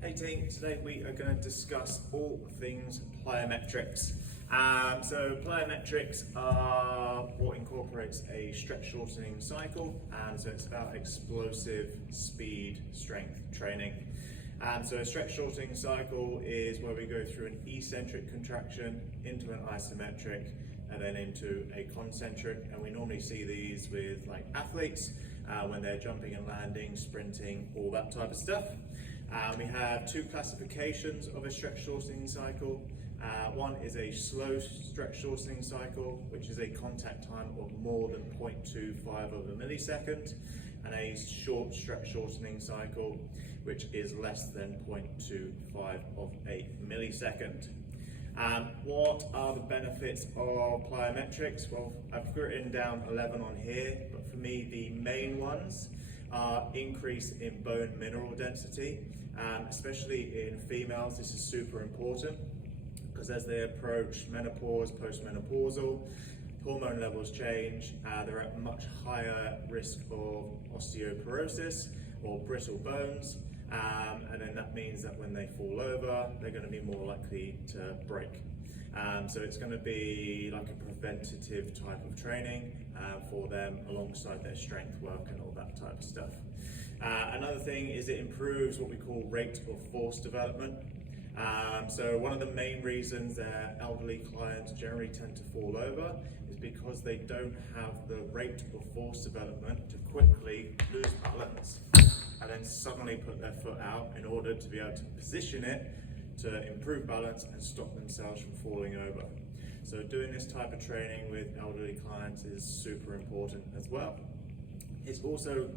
Hey team, today we are going to discuss all things plyometrics. So plyometrics are what incorporates a stretch shortening cycle, and so it's about explosive speed strength training. So a stretch shortening cycle is where we go through an eccentric contraction into an isometric and then into a concentric, and we normally see these with like athletes when they're jumping and landing, sprinting, all that type of stuff. We have two classifications of a stretch shortening cycle. One is a slow stretch shortening cycle, which is a contact time of more than 0.25 of a millisecond, and a short stretch shortening cycle, which is less than 0.25 of a millisecond. What are the benefits of plyometrics? Well, I've written down 11 on here, but for me the main ones are increase in bone mineral density, especially in females. This is super important because as they approach menopause, postmenopausal, hormone levels change, they're at much higher risk of osteoporosis or brittle bones, and then that means that when they fall over, they're going to be more likely to break. So it's going to be like a preventative type of training for them alongside their strength work and all that type of stuff. Another thing is it improves what we call rate of force development. So one of the main reasons that elderly clients generally tend to fall over is because they don't have the rate of force development to quickly lose balance and then suddenly put their foot out in order to be able to position it to improve balance and stop themselves from falling over. So doing this type of training with elderly clients is super important as well. It's also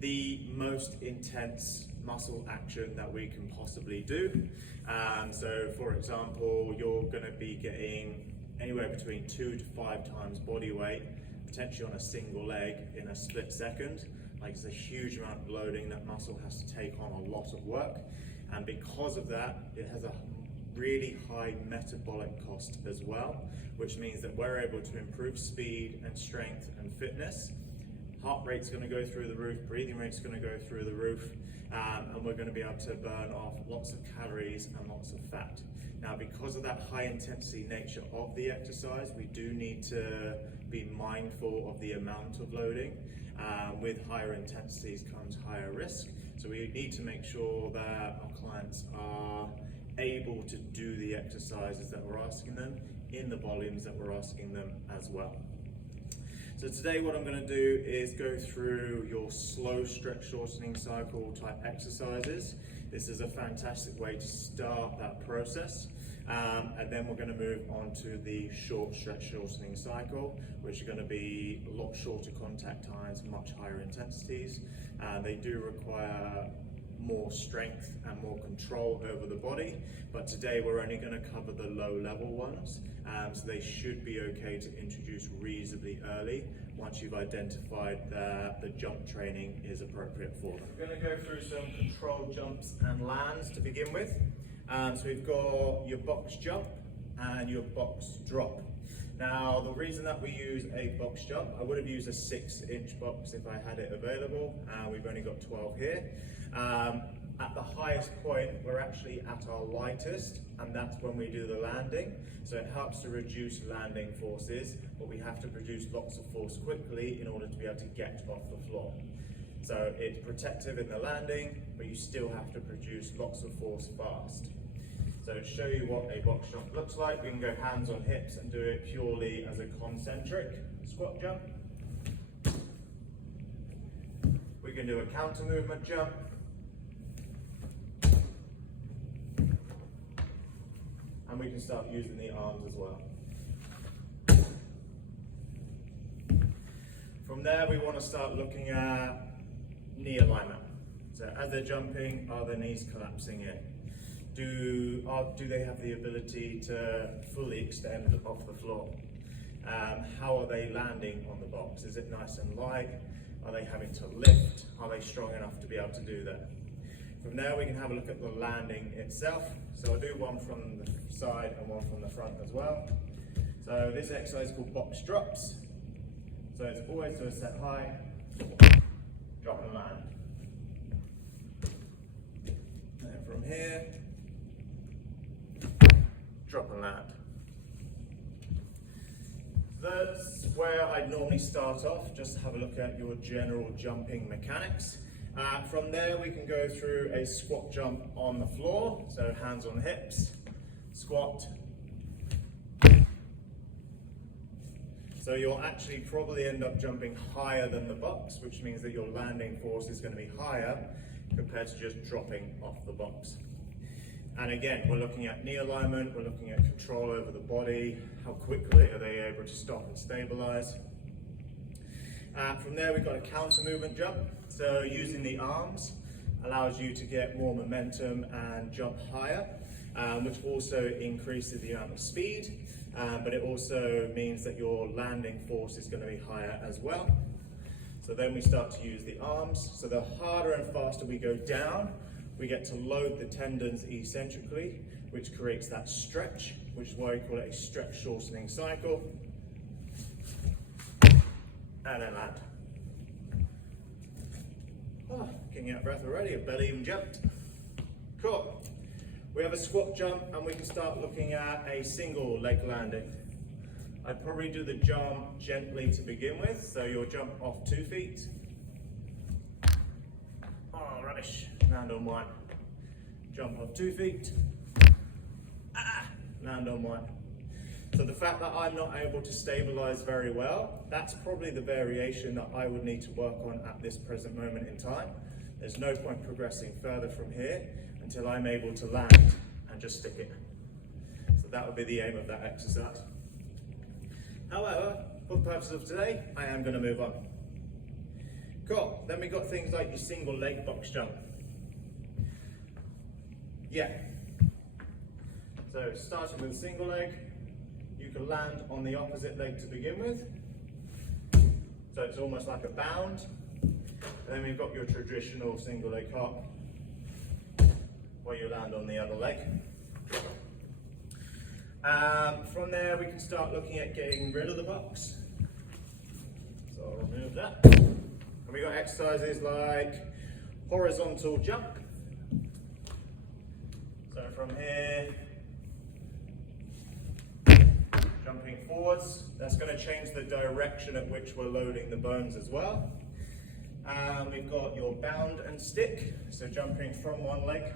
the most intense muscle action that we can possibly do. So for example, you're going to be getting anywhere between 2 to 5 times body weight, potentially on a single leg in a split second. Like, it's a huge amount of loading that muscle has to take on a lot of work, and because of that it has a really high metabolic cost as well, which means that we're able to improve speed and strength and fitness. Heart rate's going to go through the roof, breathing rate's going to go through the roof, and we're going to be able to burn off lots of calories and lots of fat. Now, because of that high intensity nature of the exercise, we do need to be mindful of the amount of loading. With higher intensities comes higher risk, so we need to make sure that our clients are able to do the exercises that we're asking them in the volumes that we're asking them as well. So today what I'm going to do is go through your slow stretch shortening cycle type exercises. This is a fantastic way to start that process, and then we're going to move on to the short stretch shortening cycle, which are going to be a lot shorter contact times, much higher intensities. They do require more strength and more control over the body, but today we're only going to cover the low level ones, so they should be okay to introduce reasonably early once you've identified that the jump training is appropriate for them. We're going to go through some controlled jumps and lands to begin with. So we've got your box jump and your box drop. Now, the reason that we use a box jump, I would have used a 6-inch box if I had it available. We've only got 12 here. At the highest point, we're actually at our lightest, and that's when we do the landing. So it helps to reduce landing forces, but we have to produce lots of force quickly in order to be able to get off the floor. So it's protective in the landing, but you still have to produce lots of force fast. So to show you what a box jump looks like, we can go hands on hips and do it purely as a concentric squat jump. We can do a counter movement jump. And we can start using the arms as well. From there, we want to start looking at knee alignment. So as they're jumping, are their knees collapsing in? Do they have the ability to fully extend off the floor? How are they landing on the box? Is it nice and light? Are they having to lift? Are they strong enough to be able to do that? From there, we can have a look at the landing itself. So I'll do one from the side and one from the front as well. So this exercise is called box drops. So it's always to a set high, drop and land. And then from here, drop and land. That's where I'd normally start off, just to have a look at your general jumping mechanics. From there we can go through a squat jump on the floor, so hands on hips, squat. So you'll actually probably end up jumping higher than the box, which means that your landing force is going to be higher compared to just dropping off the box. And again, we're looking at knee alignment, we're looking at control over the body, how quickly are they able to stop and stabilize. From there we've got a counter movement jump. So using the arms allows you to get more momentum and jump higher, which also increases the amount of speed, but it also means that your landing force is going to be higher as well. So then we start to use the arms. So the harder and faster we go down, we get to load the tendons eccentrically, which creates that stretch, which is why we call it a stretch shortening cycle. And then land. Oh, getting out of breath already, a belly even jumped. Cool. We have a squat jump and we can start looking at a single leg landing. I'd probably do the jump gently to begin with, so you'll jump off 2 feet. Oh, rubbish. Land on 1. Jump off 2 feet. Land on 1. So the fact that I'm not able to stabilize very well, that's probably the variation that I would need to work on at this present moment in time. There's no point progressing further from here until I'm able to land and just stick it. So that would be the aim of that exercise. However, for the purpose of today, I am going to move on. Cool. Then we've got things like your single leg box jump. Yeah. So starting with a single leg, you can land on the opposite leg to begin with. So it's almost like a bound. And then we've got your traditional single leg hop, where you land on the other leg. From there we can start looking at getting rid of the box. So I'll remove that. And we've got exercises like horizontal jump. So from here, jumping forwards, that's going to change the direction at which we're loading the bones as well. We've got your bound and stick, so jumping from one leg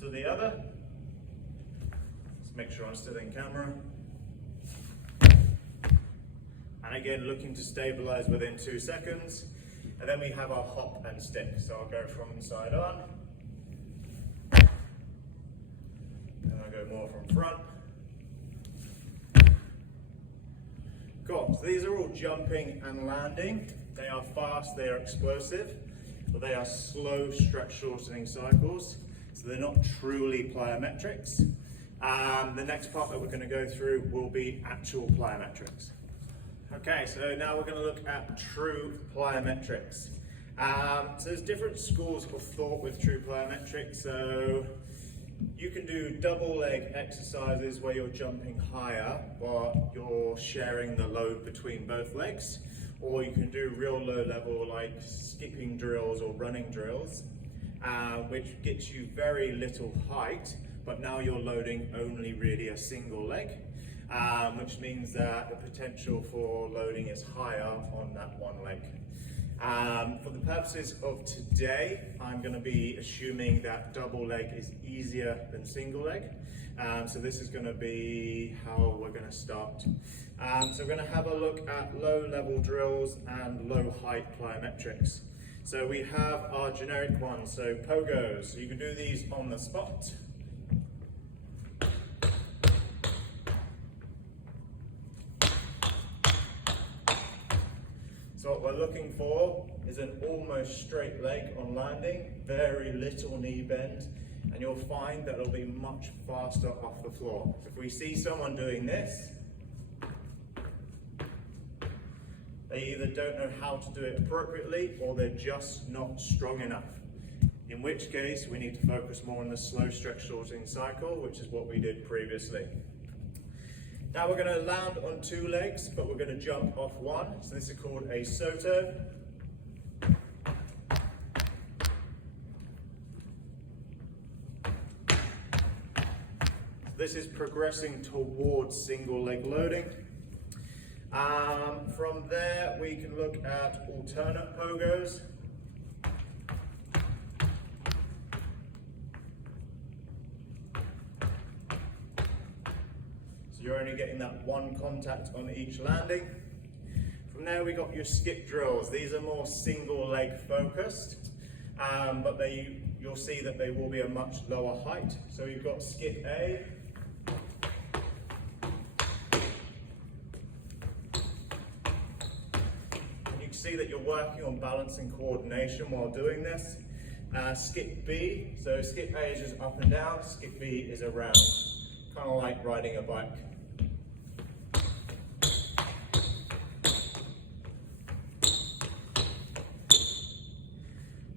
to the other. Let's make sure I'm still in camera. And again, looking to stabilize within 2 seconds. And then we have our hop and stick, so I'll go from side on. And I'll go more from front. Cool, so these are all jumping and landing. They are fast, they are explosive, but they are slow stretch shortening cycles. So they're not truly plyometrics. The next part that we're going to go through will be actual plyometrics. Okay, so now we're going to look at true plyometrics. So there's different schools of thought with true plyometrics. So you can do double leg exercises where you're jumping higher, but you're sharing the load between both legs. Or you can do real low level like skipping drills or running drills, which gets you very little height, but now you're loading only really a single leg, which means that the potential for loading is higher on that one leg. For the purposes of today, I'm going to be assuming that double leg is easier than single leg. So this is going to be how we're going to start. So we're going to have a look at low level drills and low height plyometrics. So we have our generic ones, so pogos. So you can do these on the spot. So what we're looking for is an almost straight leg on landing, very little knee bend, and you'll find that it'll be much faster off the floor. If we see someone doing this, they either don't know how to do it appropriately or they're just not strong enough. In which case, we need to focus more on the slow stretch shortening cycle, which is what we did previously. Now we're going to land on 2 legs, but we're going to jump off 1. So this is called a soto. This is progressing towards single leg loading. From there, we can look at alternate pogos. So you're only getting that one contact on each landing. From there, we got your skip drills. These are more single leg focused, but you'll see that they will be a much lower height. So you've got skip A. See that you're working on balance and coordination while doing this. Skip B, so skip A is just up and down, skip B is around, kind of like riding a bike.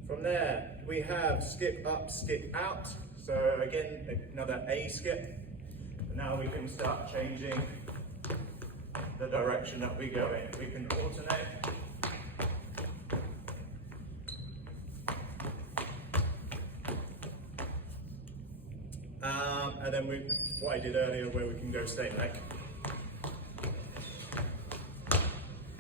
From there, we have skip up, skip out. So again, another A skip. Now we can start changing the direction that we go in. We can alternate. And then what I did earlier where we can go same leg.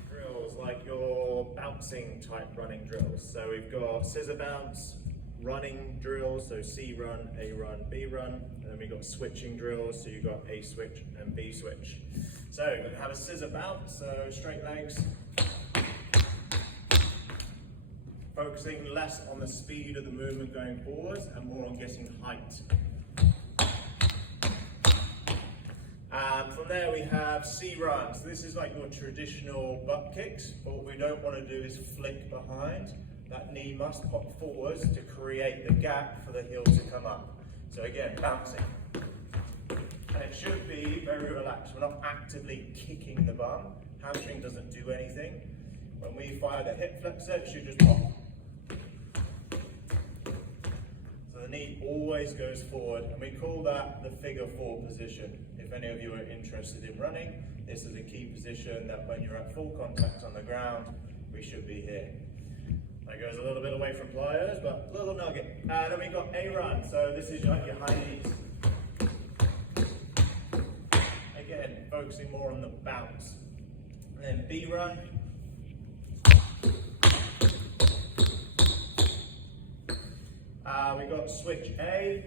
Drills like your bouncing type running drills. So we've got scissor bounce, running drills, so C run, A run, B run. And then we've got switching drills, so you've got A switch and B switch. So we're going to have a scissor bounce, so straight legs. Focusing less on the speed of the movement going forwards and more on getting height. From there we have C run. So this is like your traditional butt kicks, but what we don't want to do is flick behind. That knee must pop forwards to create the gap for the heel to come up. So again, bouncing. And it should be very relaxed. We're not actively kicking the bum. Hamstring doesn't do anything. When we fire the hip flexor, it should just pop. So the knee always goes forward, and we call that the figure 4 position. If any of you are interested in running, this is a key position that when you're at full contact on the ground, we should be here. That goes a little bit away from plyos, but a little nugget. And then we've got A run, so this is like your high knees. Again, focusing more on the bounce. And then B run. We've got switch A.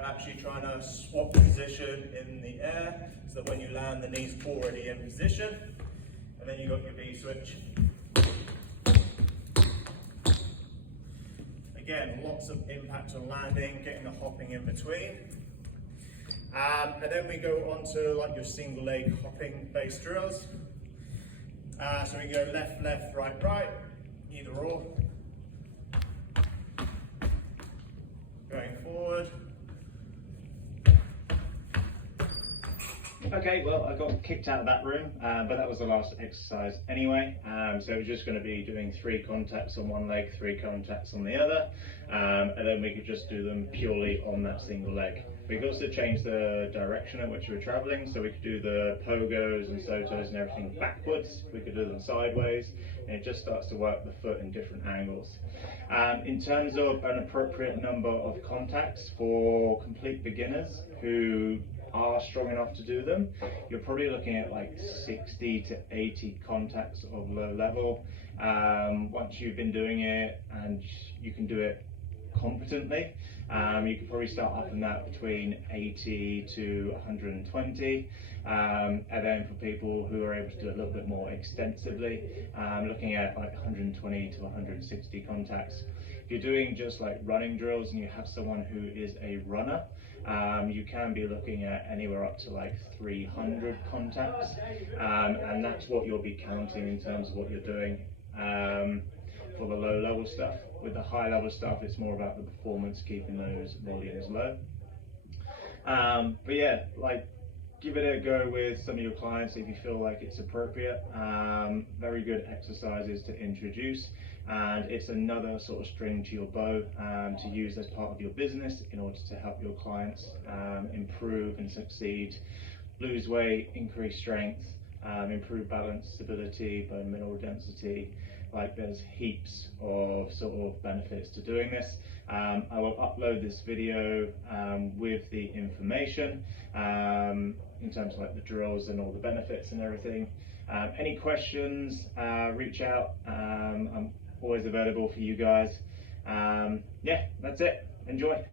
Actually trying to swap position in the air so that when you land the knee's already in position, and then you got your B switch. Again, lots of impact on landing, getting the hopping in between. And then we go on to like your single leg hopping based drills. So we go left, left, right, right, either or. Going forward. Okay, well, I got kicked out of that room, but that was the last exercise anyway. So we're just going to be doing 3 contacts on one leg, 3 contacts on the other, and then we could just do them purely on that single leg. We could also change the direction in which we're traveling, so we could do the pogos and sotos and everything backwards. We could do them sideways, and it just starts to work the foot in different angles. In terms of an appropriate number of contacts for complete beginners who are strong enough to do them, you're probably looking at like 60 to 80 contacts of low level. Once you've been doing it and you can do it competently, you can probably start off in that between 80 to 120, and then for people who are able to do it a little bit more extensively, looking at like 120 to 160 contacts. If you're doing just like running drills and you have someone who is a runner, you can be looking at anywhere up to like 300 contacts, and that's what you'll be counting in terms of what you're doing for the low level stuff. With the high level stuff, it's more about the performance, keeping those volumes low. But yeah, like give it a go with some of your clients if you feel like it's appropriate. Very good exercises to introduce, and it's another sort of string to your bow to use as part of your business in order to help your clients improve and succeed, lose weight, increase strength, improve balance, stability, bone mineral density, like there's heaps of sort of benefits to doing this. I will upload this video with the information in terms of like the drills and all the benefits and everything. Any questions, reach out. I'm always available for you guys. Yeah, that's it. Enjoy.